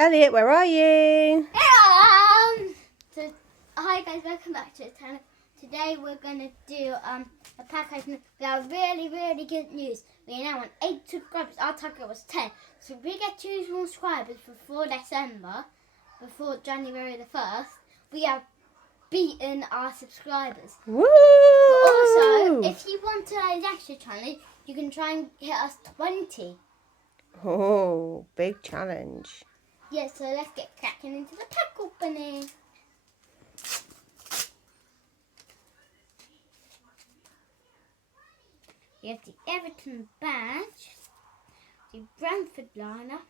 Elliot, where are you? So, hi guys, welcome back to the channel. Today we're going to do a pack opening. We have really good news. We are now on 8 subscribers. Our target was 10. So if we get 2 more subscribers before December, before January the 1st, we have beaten our subscribers. Woo! But also, if you want to like the extra challenge, you can try and hit us 20. Oh, big challenge. Yeah, so let's get cracking into the pack opening. You have the Everton badge, the Brentford liner,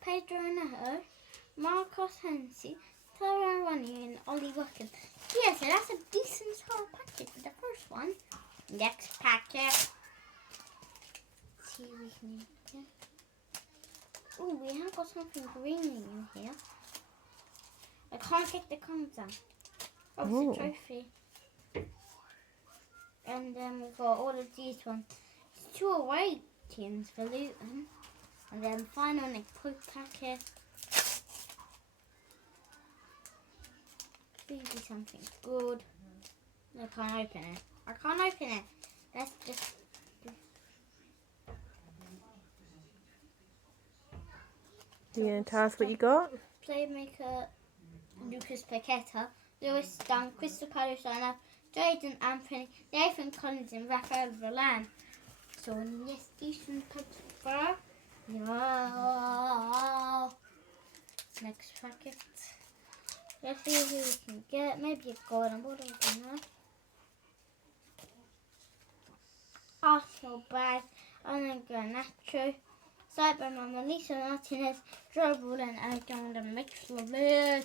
Pedro Neto, Marcos Hensi, Tyrone Ronnie and Ollie Watkins. Yeah, so that's a decent sized package for the first one. Next packet. See what we can get. Oh, we have got something green in here. I can't get the cards out. Oh, it's a trophy. And then we've got all of these ones. It's 2 away teams for Luton. And then final Nick Pope packet. Maybe something good. I can't open it. I can't open it. Let's just... You going to tell us what you got? Playmaker Lucas Paqueta, Lewis Dunn, Crystal Palace lineup, Jayden Anthony, Nathan Collins and Rafael Varane. So yes, decent packs for yeah. Next packet. Let's see who we can get. Maybe a golden ball in there. Arsenal bag, Alan Garnacho, Cyberman, Melissa Martinez, Joe Ball and Alexander Mitrovic.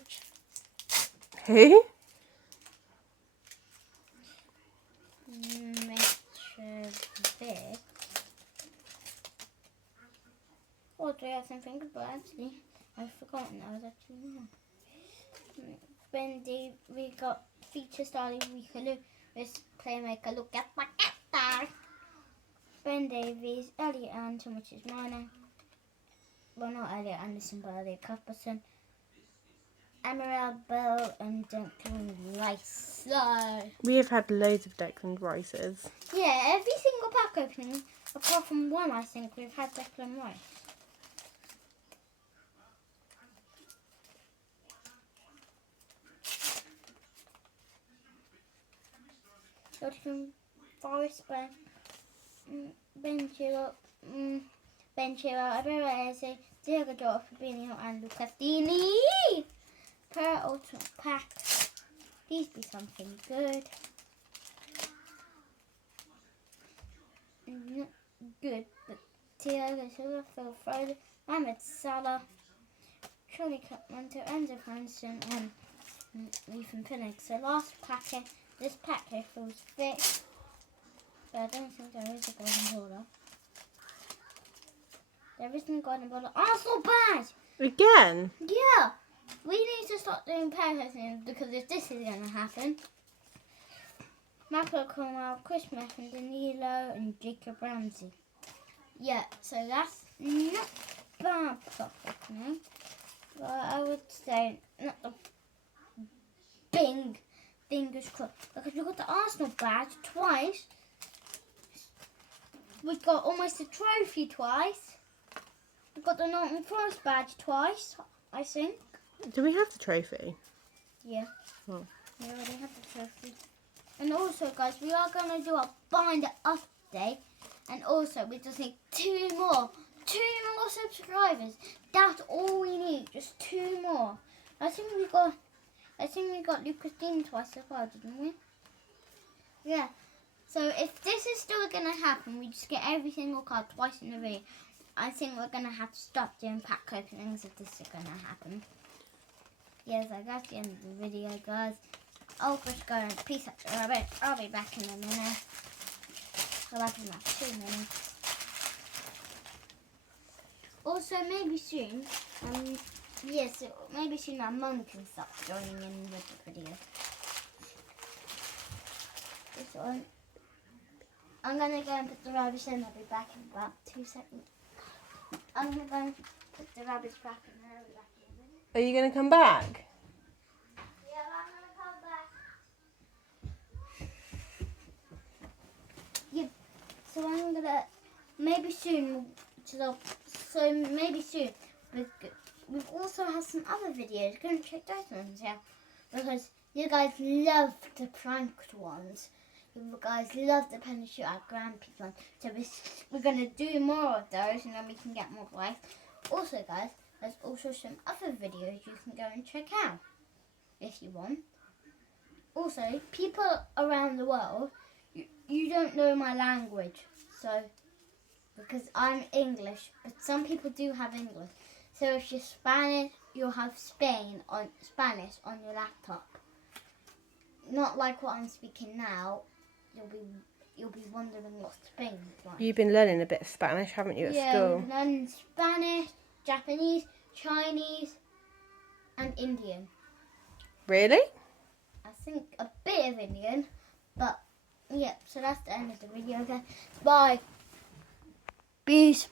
Who? Mitrovic. Or do I have something good? But actually, I've forgotten that was actually wrong. Bendy, we got feature starting Ricalu, this playmaker. Look at my cat. Ben Davies, Elliot Anderson, which is mine. Well, not Elliot Anderson, but Elliot Cuthbertson. Emerald Bell and Duncan Rice. So, We have had loads of Declan Rices. yeah, every single pack opening, apart from one, I think, we've had Declan Rice. Nottingham Forest, Ben Chilwell, Abel Eze, Diego Jota, Fabinho and Lucas Dini. Per ultimate pack. Please be something good. Not good, but Thiago Silva, Phil Foden, Mohamed Salah, Charlie Cutmanto, Enzo Franson and Ethan Pinnock. So last packet. This packet feels thick, but I don't think there is a golden border. There isn't a golden border. Arsenal badge! Again? Yeah! We need to start doing pack openings because if this is going to happen, Michael Cornwell, Chris Meffin, Danilo and Jacob Ramsey. Yeah, so that's not bad pack opening. But I would say not the big fingers crossed. Because we got the Arsenal badge twice. We got almost a trophy twice. We got the Nottingham Forest badge twice, I think. Do we have the trophy? Yeah. Oh. We already have the trophy. And also, guys, we are going to do a binder update. And also, we just need 2 more. 2 more subscribers. That's all we need. Just 2 more. I think we got Lucas Dean twice as well, didn't we? Yeah. So if this is still going to happen, we just get every single card twice in a row. I think we're going to have to stop doing pack openings if this is going to happen. Yeah, so that's the end of the video, guys. I'll just go and peace out. I'll be back in a minute. I'll have about 2 minutes. Also, maybe soon, yes, maybe soon our mum can start joining in with the video. This one. I'm going to go and put the rubbish in. I'll be back in about 2 seconds. I'm going to go and put the rabbits back in there. Are you going to come back? Yeah, I'm gonna come back. Yeah, so I'm gonna maybe soon. So maybe soon. We've also had some other videos. Go and check those ones out because you guys love the pranked ones. You guys love the pen and shoot our grandkids ones. So we're gonna do more of those, and then we can get more likes. Also, guys, there's also some other videos you can go and check out if you want. Also, people around the world, you don't know my language, so because I'm English, but some people do have English. So if you're Spanish, you'll have Spanish on your laptop. Not like what I'm speaking now. You'll be wondering what Spain is like. You've been learning a bit of Spanish, haven't you, at school? We've learned Spanish, Japanese, Chinese, and Indian. Really? I think a bit of Indian, but yeah. So that's the end of the video. Then, bye. Peace.